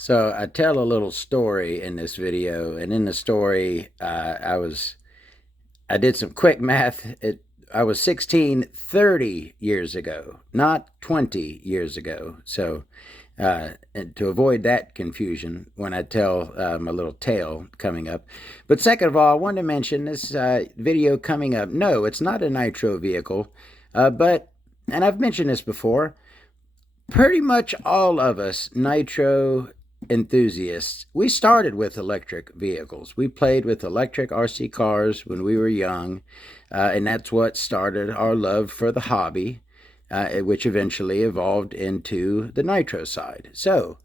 So I tell a little story in this video, and in the story, I did some quick math. I was 16 30 years ago, not 20 years ago. So, and to avoid that confusion when I tell my little tale coming up. But second of all, I wanted to mention this video coming up. No, it's not a nitro vehicle, but, and I've mentioned this before, pretty much all of us nitro enthusiasts, we started with electric vehicles. We played with electric RC cars when we were young, and that's what started our love for the hobby, which eventually evolved into the nitro side. So,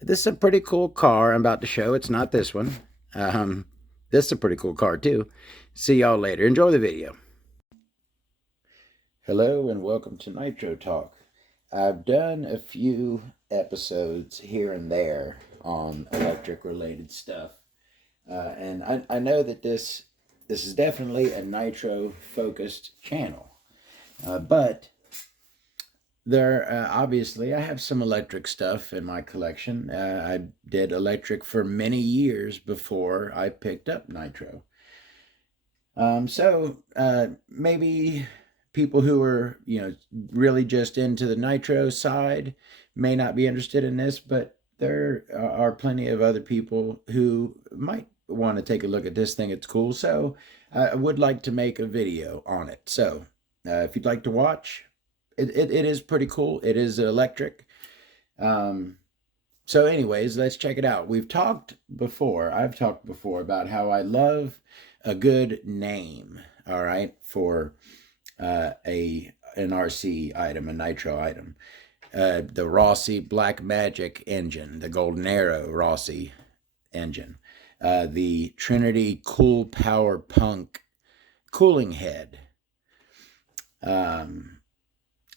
this is a pretty cool car I'm about to show. It's not this one. This is a pretty cool car, too. See y'all later. Enjoy the video. Hello, and welcome to Nitro Talk. I've done a few episodes here and there on electric related stuff, and I know that this is definitely a nitro focused channel, but there obviously I have some electric stuff in my collection. I did electric for many years before I picked up nitro. So maybe people who are, really just into the nitro side may not be interested in this, but there are plenty of other people who might want to take a look at this thing. It's cool. So I would like to make a video on it. So if you'd like to watch, it is pretty cool. It is electric. So anyways, let's check it out. I've talked before about how I love a good name, all right, for an RC item, a nitro item. The Rossi Black Magic engine, the Golden Arrow Rossi engine, the Trinity Cool Power Punk cooling head,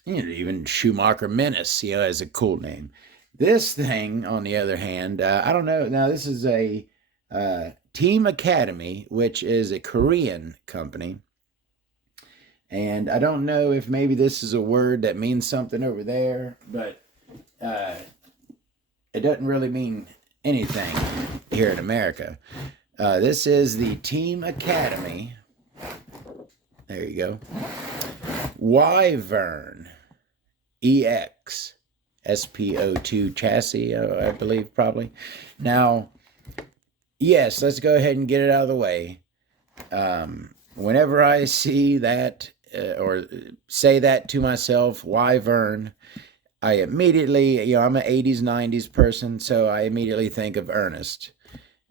even Schumacher Menace, as a cool name. This thing, on the other hand, I don't know. Now, this is a Team Academy, which is a Korean company. And I don't know if maybe this is a word that means something over there, but it doesn't really mean anything here in America. This is the Team Academy. There you go. Wyvern EX SPO2 chassis, I believe, probably. Now, yes, let's go ahead and get it out of the way. Whenever I see that or say that to myself, Wyvern, I immediately, I'm an 80s, 90s person, so I immediately think of Ernest.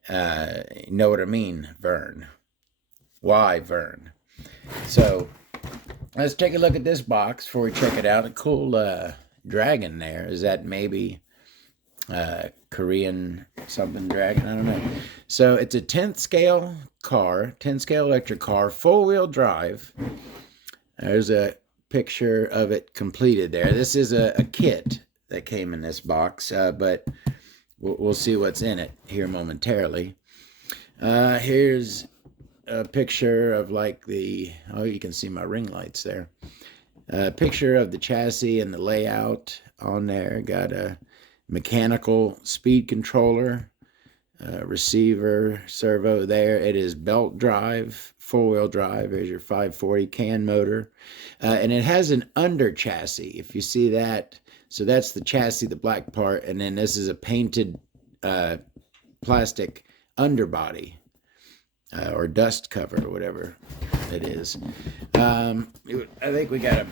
Know what I mean? Vern. Wyvern. So, let's take a look at this box before we check it out. A cool dragon there. Is that maybe Korean something dragon? I don't know. So it's a 10th scale car, 10th scale electric car, 4-wheel drive. There's a picture of it completed there. This is a kit that came in this box, but we'll see what's in it here momentarily. Here's a picture of you can see my ring lights there. A picture of the chassis and the layout on there. Got a mechanical speed controller, receiver, servo there. It is belt drive, 4-wheel drive. There's your 540 can motor. And it has an under chassis, if you see that. So that's the chassis, the black part. And then this is a painted plastic underbody or dust cover or whatever it is. I think we got a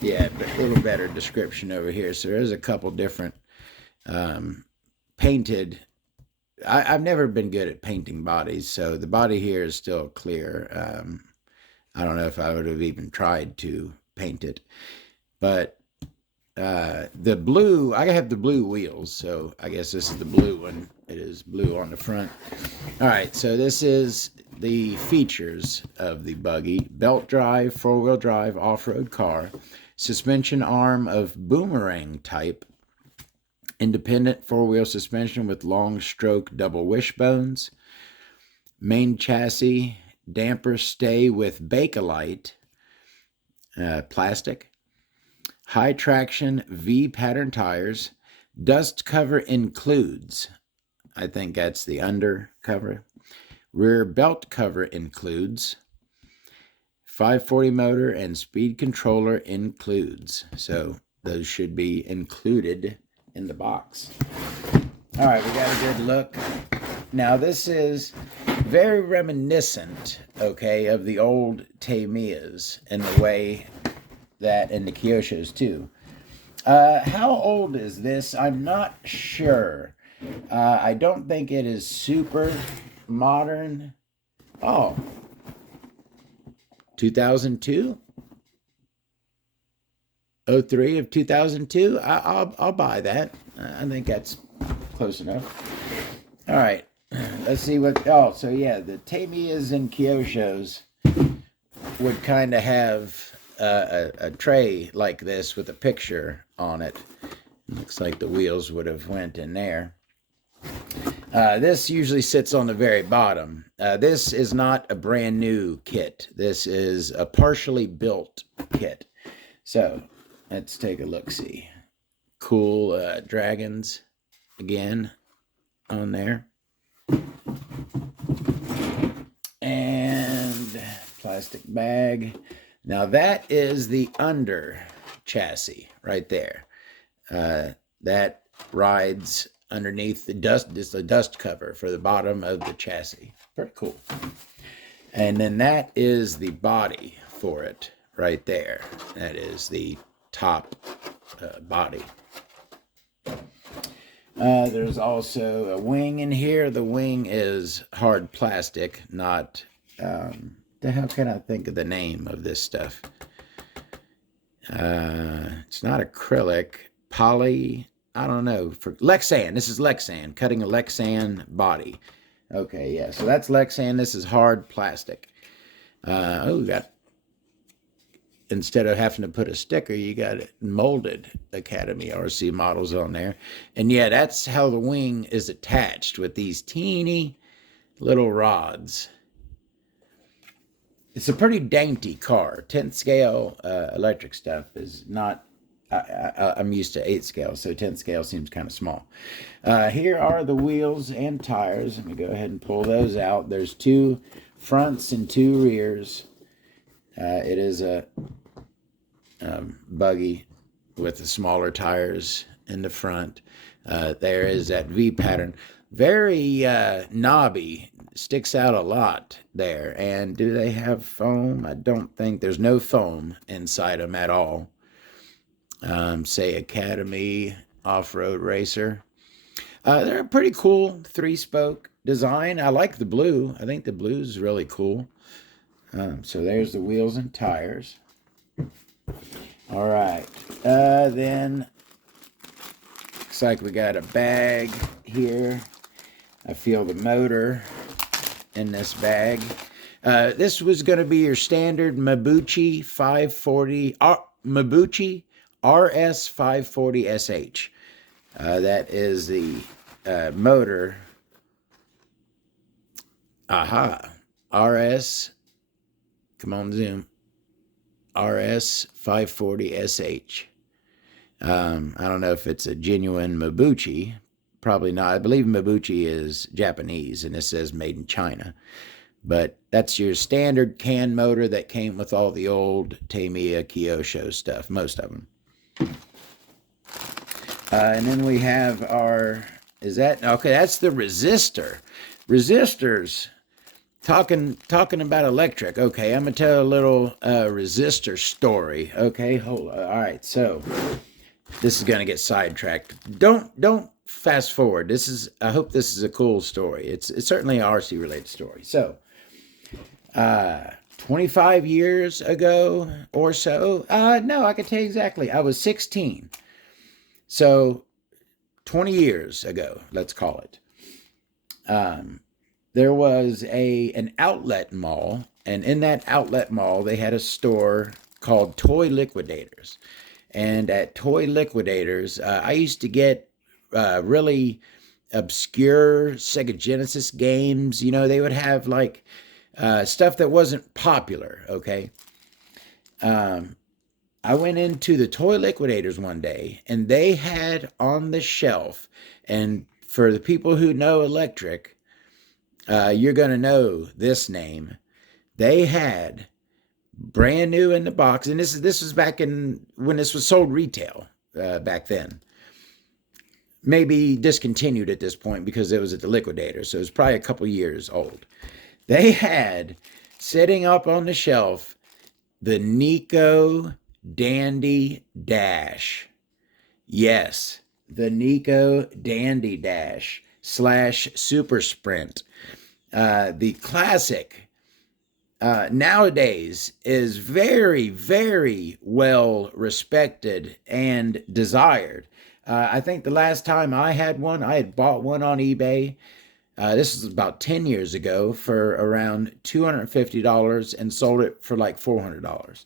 little better description over here. So there's a couple different painted. I've never been good at painting bodies, so the body here is still clear. I don't know if I would have even tried to paint it, but the blue, I have the blue wheels, so I guess this is the blue one. It is blue on the front. All right, so this is the features of the buggy. Belt drive, 4-wheel drive, off-road car. Suspension arm of boomerang type. Independent 4-wheel suspension with long stroke double wishbones. Main chassis, damper stay with Bakelite. Plastic. High traction V pattern tires. Dust cover includes, I think that's the under cover. Rear belt cover includes. 540 motor and speed controller includes. So those should be included in the box. All right, we got a good look. Now this is very reminiscent, okay, of the old Tamiyas in the way that, and the Kyoshos too. How old is this? I'm not sure. I don't think it is super modern. Oh, 2002? 03 of 2002? I'll buy that. I think that's close enough. All right. Let's see what... Oh, so yeah, the Tamiyas and Kyoshos would kind of have a tray like this with a picture on it. Looks like the wheels would have went in there. This usually sits on the very bottom. This is not a brand new kit. This is a partially built kit. So let's take a look-see. Cool dragons again on there. And plastic bag. Now that is the under chassis right there. That rides underneath the dust. It's the dust cover for the bottom of the chassis. Pretty cool. And then that is the body for it right there. That is the top body. There's also a wing in here. The wing is hard plastic, not... how can I think of the name of this stuff? It's not acrylic. Poly... I don't know. For Lexan. This is Lexan. Cutting a Lexan body. Okay, yeah. So that's Lexan. This is hard plastic. We got... Instead of having to put a sticker, you got it molded Academy RC models on there. And yeah, that's how the wing is attached with these teeny little rods. It's a pretty dainty car. 10th scale electric stuff is not... I'm used to 8th scale, so 10th scale seems kind of small. Here are the wheels and tires. Let me go ahead and pull those out. There's 2 fronts and 2 rears. It is a buggy with the smaller tires in the front. There is that V pattern. Very knobby. Sticks out a lot there. And do they have foam? I don't think. There's no foam inside them at all. Say Academy Off-Road Racer. They're a pretty cool 3-spoke design. I like the blue. I think the blue is really cool. So there's the wheels and tires. All right. Then looks like we got a bag here. I feel the motor in this bag. This was going to be your standard Mabuchi 540, Mabuchi RS 540 SH. That is the motor. Aha. RS. Come on, zoom. RS 540 SH. I don't know if it's a genuine Mabuchi. Probably not. I believe Mabuchi is Japanese, and it says made in China. But that's your standard can motor that came with all the old Tamiya Kyosho stuff, most of them. And then we have our, is that, okay, that's the resistor. Resistors, talking about electric. Okay, I'm going to tell a little resistor story. Okay, hold on. All right, so this is going to get sidetracked. Don't fast forward. I hope this is a cool story. It's certainly an RC related story. So, 25 years ago or so, no, I can tell you exactly. I was 16. So 20 years ago, let's call it. There was an outlet mall, and in that outlet mall, they had a store called Toy Liquidators. And at Toy Liquidators, I used to get really obscure Sega Genesis games. You know, they would have like stuff that wasn't popular, okay? I went into the toy liquidators one day, and they had on the shelf, and for the people who know electric, you're going to know this name. They had brand new in the box, and this was back in when this was sold retail back then. Maybe discontinued at this point because it was at the liquidator, so it was probably a couple years old. They had sitting up on the shelf the Nico Dandy Dash. Yes, the Nico Dandy Dash / Super Sprint. The classic nowadays is very, very well respected and desired. I think the last time I had one, I had bought one on eBay. This is about 10 years ago for around $250 and sold it for like $400.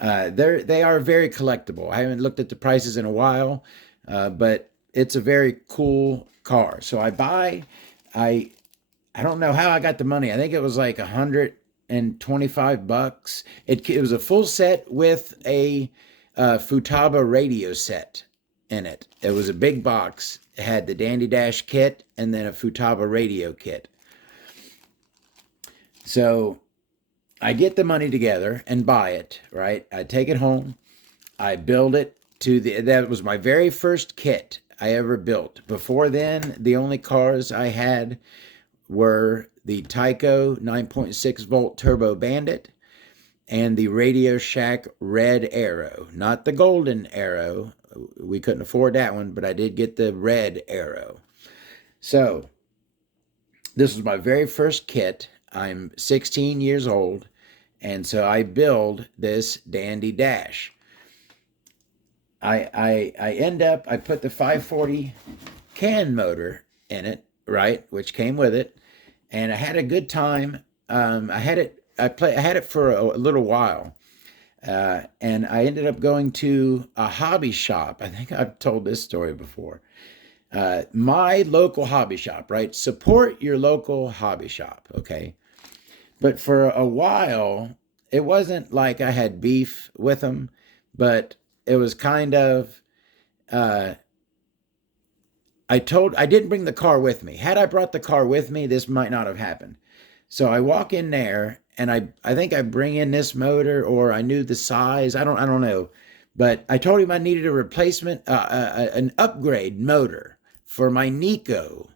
They are very collectible. I haven't looked at the prices in a while, but it's a very cool car. So I don't know how I got the money. I think it was like $125. It was a full set with a Futaba radio set in it. It was a big box. It had the Dandy Dash kit and then a Futaba radio kit. So I get the money together and buy it, right? I take it home. I build it that was my very first kit I ever built. Before then, the only cars I had were the Tyco 9.6 volt Turbo Bandit and the Radio Shack Red Arrow. Not the Golden Arrow. We couldn't afford that one, but I did get the Red Arrow. So this was my very first kit. I'm 16 years old, and so I build this Dandy Dash. I put the 540 can motor in it, right, which came with it, and I had a good time. I had it for a little while, and I ended up going to a hobby shop. I think I've told this story before. My local hobby shop, right? Support your local hobby shop, okay? But for a while, it wasn't like I had beef with them, but it was kind of, I didn't bring the car with me. Had I brought the car with me, this might not have happened. So I walk in there, and I think I bring in this motor, or I knew the size. I don't know. But I told him I needed a replacement, an upgrade motor for my Nico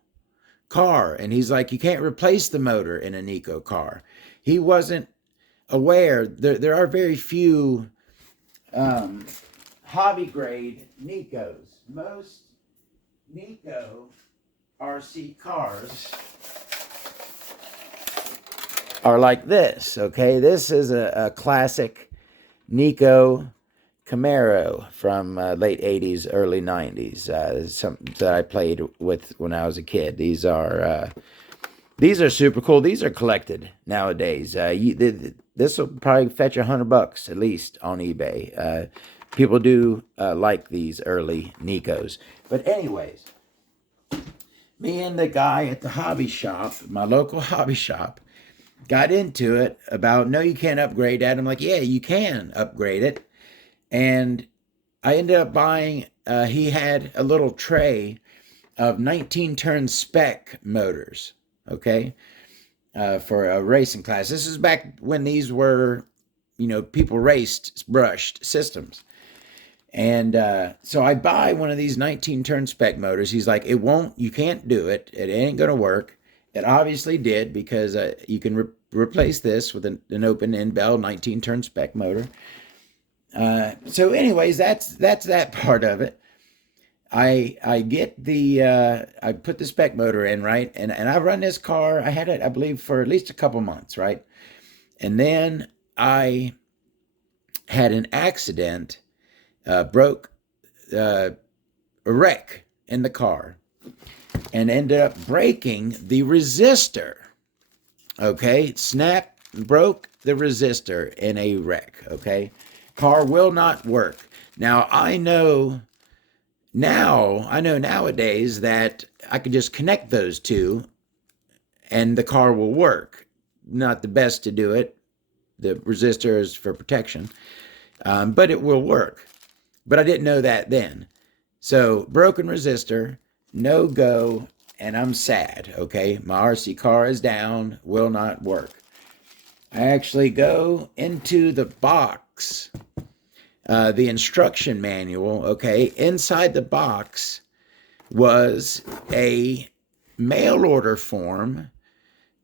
car. And he's like, you can't replace the motor in a Nico car. He wasn't aware. There are very few hobby grade Nicos. Most Nico RC cars are like this, okay? This is a classic Nico Camaro from late 80s, early 90s. Something that I played with when I was a kid. These are super cool. These are collected nowadays. This will probably fetch $100 at least on eBay. People do like these early Nicos. But anyways, me and the guy at the hobby shop, my local hobby shop, got into it about, no, you can't upgrade that. I'm like, yeah, you can upgrade it. And I ended up buying, he had a little tray of 19-turn spec motors, okay, for a racing class. This is back when these were, people raced brushed systems. And so I buy one of these 19-turn spec motors. He's like, you can't do it. It ain't going to work. It obviously did, because you can replace this with an open-end bell 19-turn spec motor. So anyways, that's that part of it. I get I put the spec motor in, right? And I run this car. I had it, I believe, for at least a couple months, right? And then I had an accident, broke a wreck in the car, and ended up breaking the resistor. Okay, broke the resistor in a wreck. Okay, car will not work. Now I know nowadays that I could just connect those two and the car will work. Not the best to do it. The resistor is for protection. but it will work. But I didn't know that then. So broken resistor, no go, and I'm sad, okay? My RC car is down, will not work. I actually go into the box, the instruction manual, okay? Inside the box was a mail order form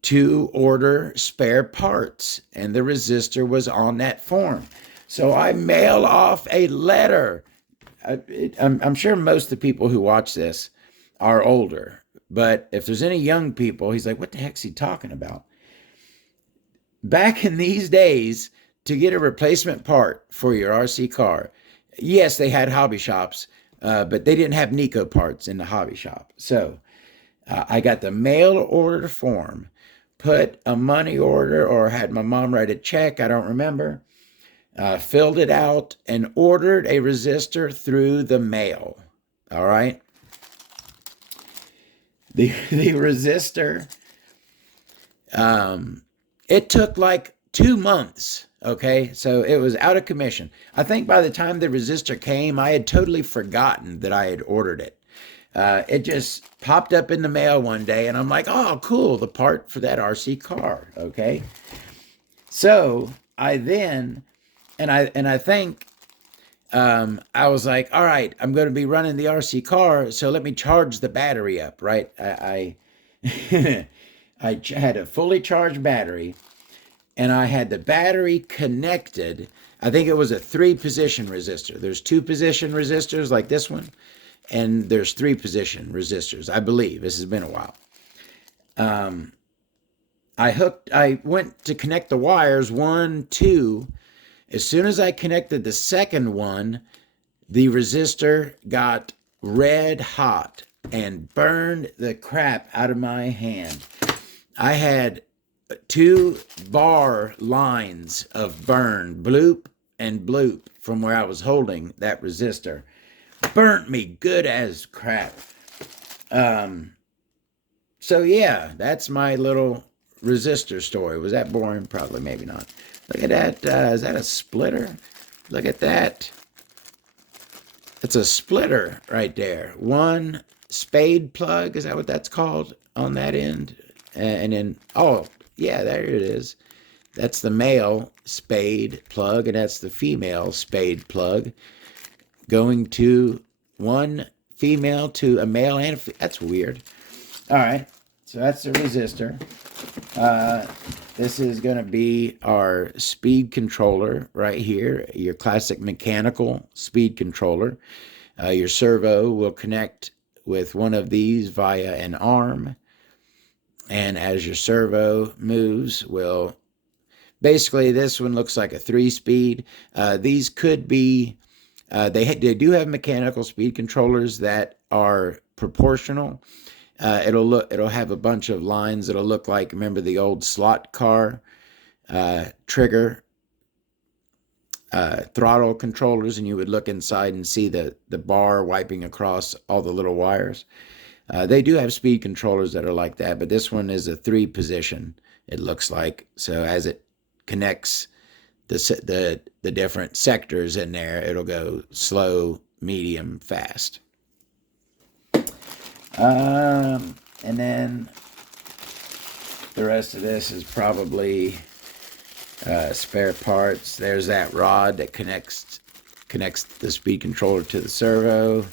to order spare parts, and the resistor was on that form. So I mail off a letter. I'm sure most of the people who watch this are older, but if there's any young people, he's like, what the heck's he talking about? Back in these days, to get a replacement part for your RC car, yes, they had hobby shops, but they didn't have Nico parts in the hobby shop. So I got the mail order form, put a money order, or had my mom write a check, I don't remember, filled it out, and ordered a resistor through the mail. All right. The resistor, it took like 2 months. Okay, so it was out of commission. I think by the time the resistor came, I had totally forgotten that I had ordered it. It just popped up in the mail one day, and I'm like, oh, cool, the part for that RC car. Okay, so I then, and I think I was like, all right, I'm going to be running the RC car, so let me charge the battery up, right? I I had a fully charged battery, and I had the battery connected. I think it was a 3-position resistor. There's 2-position resistors like this one, and there's 3-position resistors, I believe. This has been a while. I went to connect the wires, 1, 2. As soon as I connected the second one, the resistor got red hot and burned the crap out of my hand. I had 2 bar lines of burn, bloop and bloop, from where I was holding that resistor. Burnt me good as crap. So yeah, that's my little resistor story. Was that boring? Probably, maybe not. Look at that. Is that a splitter? Look at that. It's a splitter right there. 1 spade plug, is that what that's called, on that end? And then, oh, yeah, there it is. That's the male spade plug, and that's the female spade plug. Going to one female to a male and that's weird. All right, so that's the resistor. This is going to be our speed controller right here, your classic mechanical speed controller. Your servo will connect with one of these via an arm, and as your servo moves, will basically, this one looks like a 3-speed. These could be, they do have mechanical speed controllers that are proportional. It'll have a bunch of lines that'll look like, remember the old slot car trigger throttle controllers, and you would look inside and see the bar wiping across all the little wires. They do have speed controllers that are like that, but this one is a 3-position, it looks like. So as it connects the different sectors in there, it'll go slow, medium, fast. And then the rest of this is probably spare parts. There's that rod that connects the speed controller to the servo.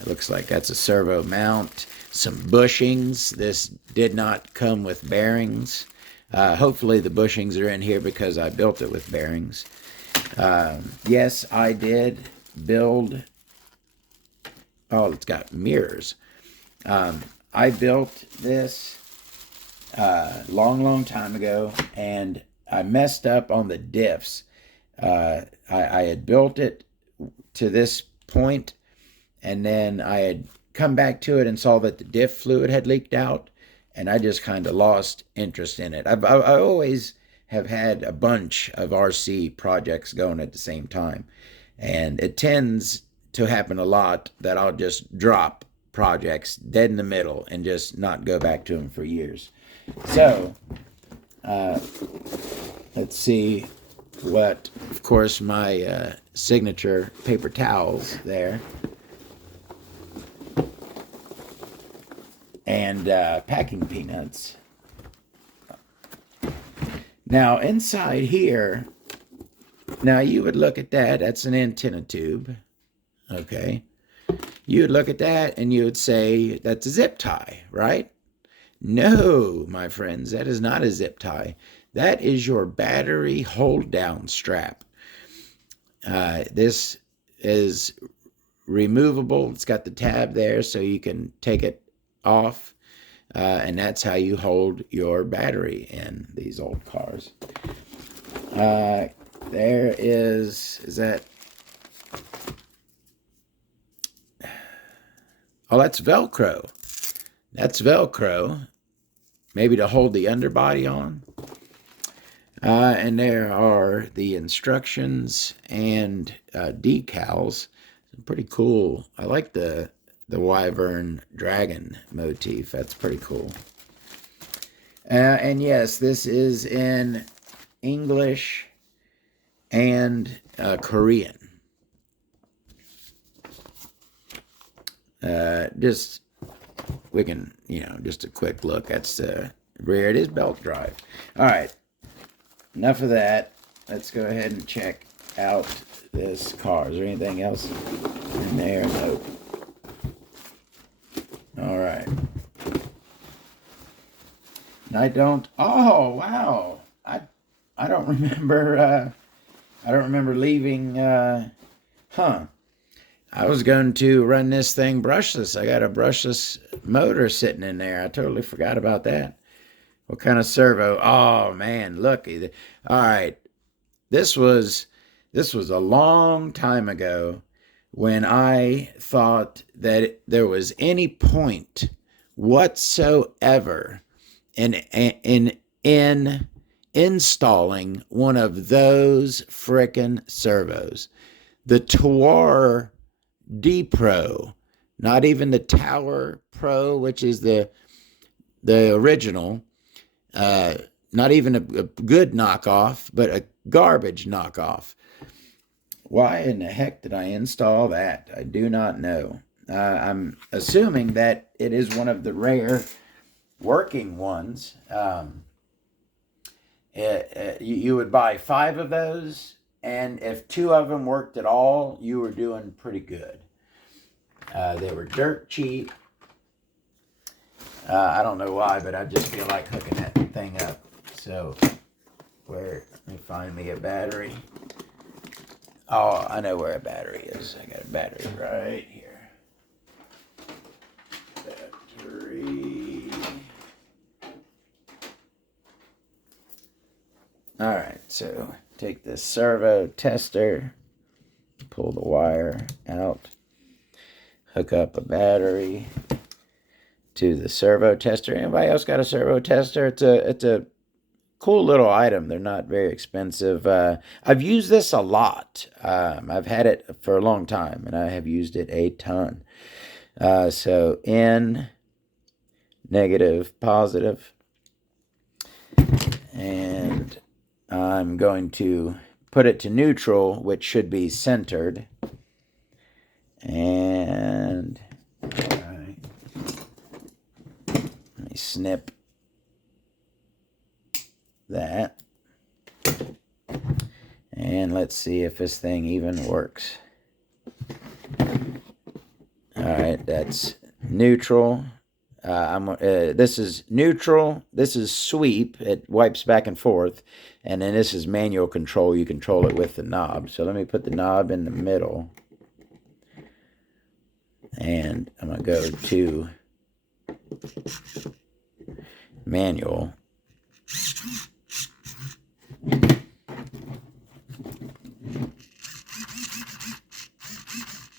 It looks like that's a servo mount. Some bushings. This did not come with bearings. Hopefully the bushings are in here because I built it with bearings. Yes, I did build. Oh, it's got mirrors. I built this long time ago, and I messed up on the diffs. I had built it to this point, and then I had come back to it and saw that the diff fluid had leaked out, and I just kind of lost interest in it. I always have had a bunch of RC projects going at the same time, and it tends to happen a lot that I'll just drop projects dead in the middle and just not go back to them for years. So let's see, what, of course, my signature paper towels there. And packing peanuts. Now, inside here, now you would look at that. That's an antenna tube. Okay. You would look at that and you would say, that's a zip tie, right? No, my friends, that is not a zip tie. That is your battery hold down strap. This is removable. It's got the tab there so you can take it off. And that's how you hold your battery in these old cars. There is that? Oh, that's Velcro. That's Velcro. Maybe to hold the underbody on. And there are the instructions and decals. Pretty cool. I like the Wyvern dragon motif. That's pretty cool. And yes, this is in English and Korean. We can, just a quick look. That's the rear. It is belt drive. All right. Enough of that. Let's go ahead and check out this car. Is there anything else in there? Nope. All right. I don't. Oh wow. I don't remember. I don't remember leaving. I was going to run this thing brushless. I got a brushless motor sitting in there. I totally forgot about that. What kind of servo? Oh man, look. All right. This was a long time ago when I thought that there was any point whatsoever in installing one of those frickin' servos. The Tower D Pro, not even the Tower Pro, which is the original, not even a good knockoff, but a garbage knockoff. Why in the heck did I install that? I do not know. I'm assuming that it is one of the rare working ones. You would buy 5 of those, and if 2 of them worked at all, you were doing pretty good. They were dirt cheap. I don't know why, but I just feel like hooking that thing up. So, let me find me a battery. Oh, I know where a battery is. I got a battery right here. Battery. All right, so take this servo tester, pull the wire out, hook up a battery to the servo tester. Anybody else got a servo tester? It's a cool little item. They're not very expensive. I've used this a lot. I've had it for a long time, and I have used it a ton. So in, negative, positive, and I'm going to put it to neutral, which should be centered. And all right, let me snip that. And let's see if this thing even works. All right, that's neutral. This is neutral. This is sweep. It wipes back and forth. And then this is manual control. You control it with the knob. So let me put the knob in the middle. And I'm going to go to manual.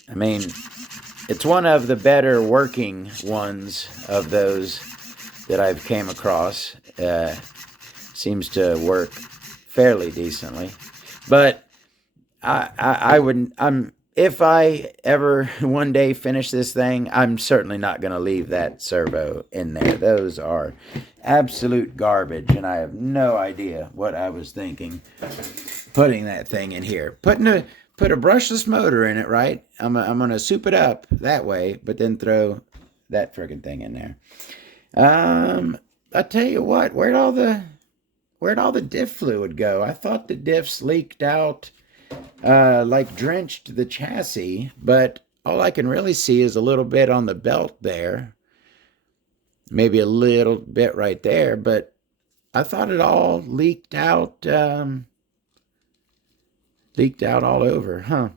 I mean, it's one of the better working ones of those that I've came across. Seems to work fairly decently, but I wouldn't. if I ever one day finish this thing, I'm certainly not going to leave that servo in there. Those are absolute garbage, and I have no idea what I was thinking putting that thing in here. Put a brushless motor in it, right? I'm gonna soup it up that way, but then throw that friggin' thing in there. I tell you what, where'd all the diff fluid go? I thought the diffs leaked out, like drenched the chassis, but all I can really see is a little bit on the belt there, maybe a little bit right there, but I thought it all leaked out all over, huh?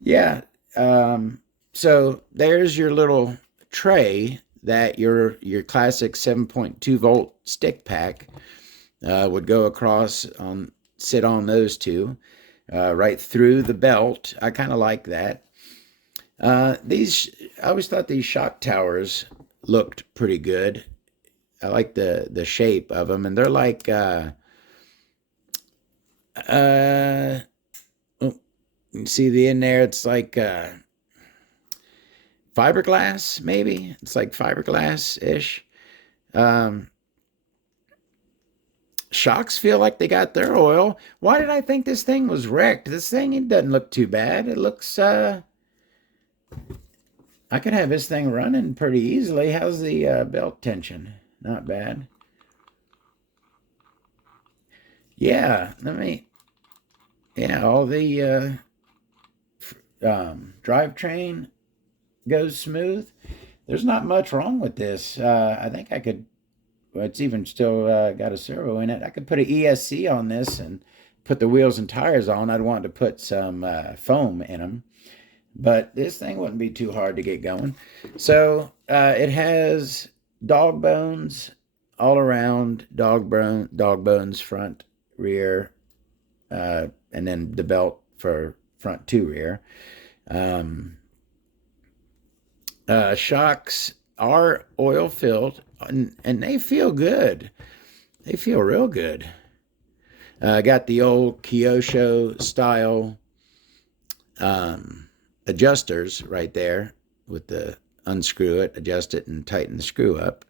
Yeah. So there's your little tray that your classic 7.2 volt stick pack would go across on, sit on those two, right through the belt. I kind of like that. I always thought these shock towers looked pretty good. I like the shape of them, and they're like you see the in there, it's like fiberglass, maybe. It's like fiberglass-ish. Shocks feel like they got their oil. Why did I think this thing was wrecked? This thing, it doesn't look too bad. It looks, I could have this thing running pretty easily. How's the belt tension? Not bad. Yeah, all the drivetrain goes smooth. There's not much wrong with this. I think I could, well, it's even still got a servo in it. I could put an ESC on this and put the wheels and tires on. I'd want to put some foam in them, but this thing wouldn't be too hard to get going. So it has dog bones all around, dog bones front, rear, and then the belt for front to rear. Shocks are oil filled, and they feel good. They feel real good. Got the old Kyosho style adjusters right there with the unscrew it, adjust it, and tighten the screw up.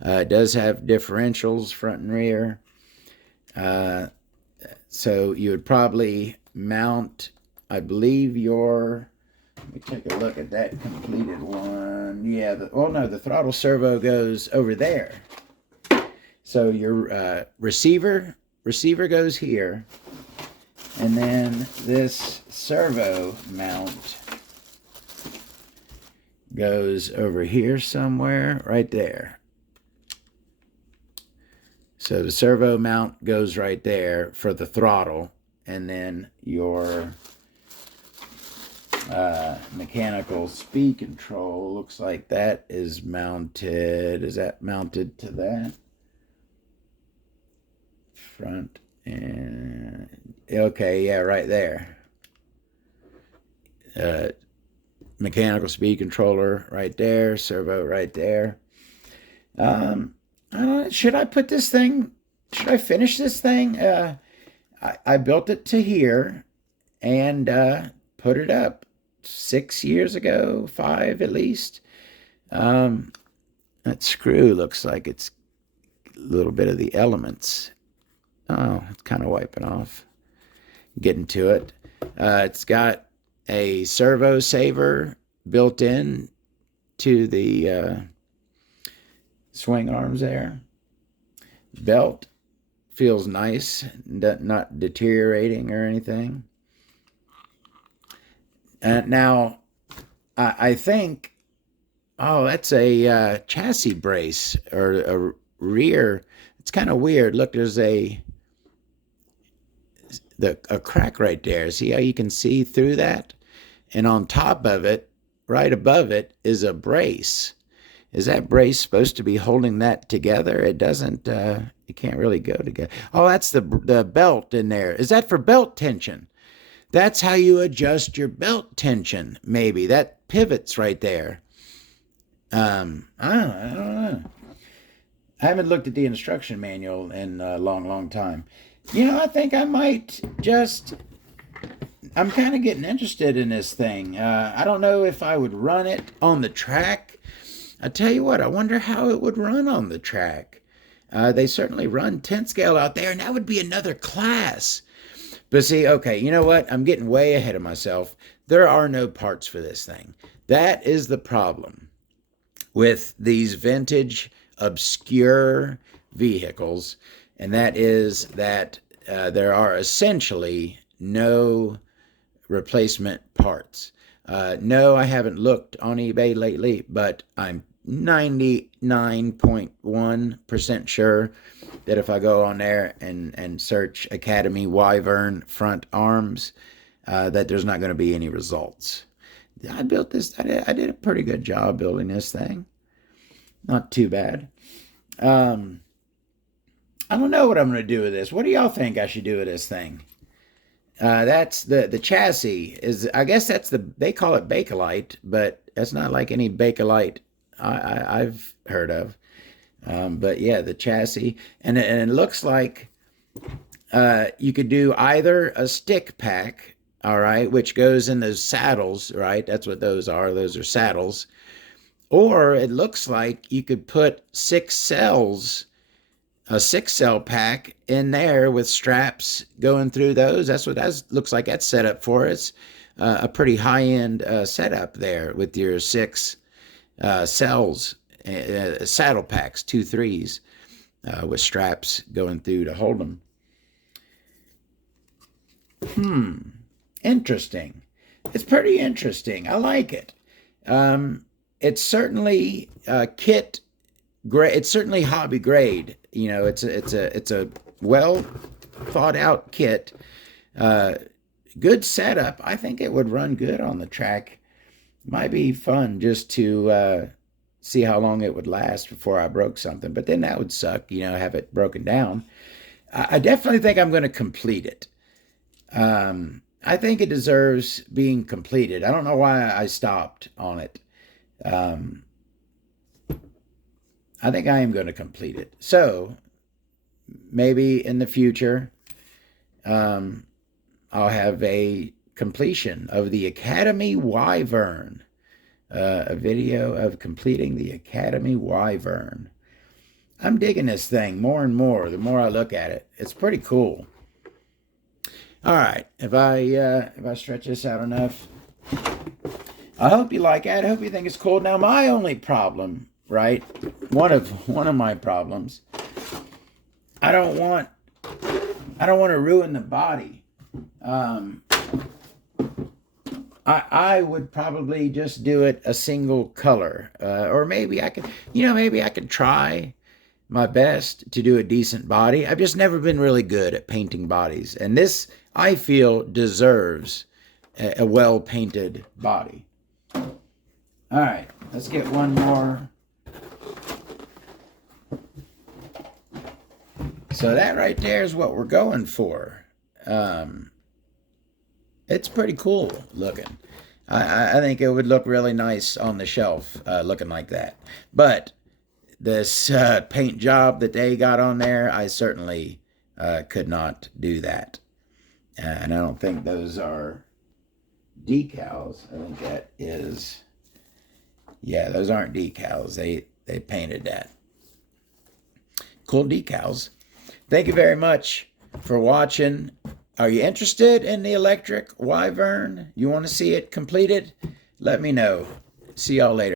It does have differentials front and rear. So you would probably mount, I believe, let me take a look at that completed one. Yeah, the throttle servo goes over there. So your receiver goes here, and then this servo mount goes over here somewhere, right there. So the servo mount goes right there for the throttle, and then your mechanical speed control looks like that is mounted. Is that mounted to that? Front and okay, yeah, right there. Mechanical speed controller right there, servo right there. Should I put this thing? Should I finish this thing? I built it to here and put it up 6 years ago, 5 at least. That screw looks like it's a little bit of the elements. Oh, it's kind of wiping off. Getting to it. It's got a servo saver built in to the swing arms there. Belt feels nice, not deteriorating or anything. Now, I think, oh, that's a chassis brace or a rear. It's kind of weird. Look, there's a crack right there. See how you can see through that? And on top of it, right above it, is a brace. Is that brace supposed to be holding that together? It doesn't, it can't really go together. Oh, that's the belt in there. Is that for belt tension? That's how you adjust your belt tension, maybe. That pivots right there. I don't know. I haven't looked at the instruction manual in a long, long time. You know, I think I might just I'm kind of getting interested in this thing. I don't know if I would run it on the track. I tell you what, I wonder how it would run on the track. They certainly run 10 scale out there, and that would be another class. But see, okay, you know what? I'm getting way ahead of myself. There are no parts for this thing. That is the problem with these vintage, obscure vehicles, and that is that there are essentially no replacement parts. No, I haven't looked on eBay lately, but I'm 99.1% sure that if I go on there and search Academy Wyvern front arms, that there's not going to be any results. I built this, I did a pretty good job building this thing. Not too bad. I don't know what I'm going to do with this. What do y'all think I should do with this thing? That's the chassis is, I guess that's they call it Bakelite, but that's not like any Bakelite I've heard of. But yeah, the chassis, and it looks like you could do either a stick pack, all right, which goes in those saddles, right? That's what those are. Those are saddles. Or it looks like you could put 6 cells, a 6-cell pack in there with straps going through those. That's what that looks like that's set up for. It's a pretty high-end setup there with your 6 cells, saddle packs, 2 3s with straps going through to hold them. Interesting. It's pretty interesting. I like it. It's certainly kit grade. It's certainly hobby grade. You know, it's a well thought out kit. Good setup. I think it would run good on the track. Might be fun just to see how long it would last before I broke something. But then that would suck, you know, have it broken down. I definitely think I'm going to complete it. I think it deserves being completed. I don't know why I stopped on it. I think I am going to complete it. So maybe in the future, I'll have a completion of the Academy Wyvern, a video of completing the Academy Wyvern. I'm digging this thing more and more the more I look at it. It's pretty cool. All right, if I stretch this out enough, I hope you like it. I hope you think it's cool. Now, my only problem, right? One of my problems. I don't want to ruin the body. I would probably just do it a single color, or maybe I could try my best to do a decent body. I've just never been really good at painting bodies, and this I feel deserves a well-painted body. All right, let's get one more. So that right there is what we're going for. It's pretty cool looking. I think it would look really nice on the shelf looking like that. But this paint job that they got on there, I certainly could not do that. And I don't think those are decals. I think that is, yeah, those aren't decals. They painted that. Cool decals. Thank you very much for watching. Are you interested in the electric Wyvern? You want to see it completed? Let me know. See y'all later.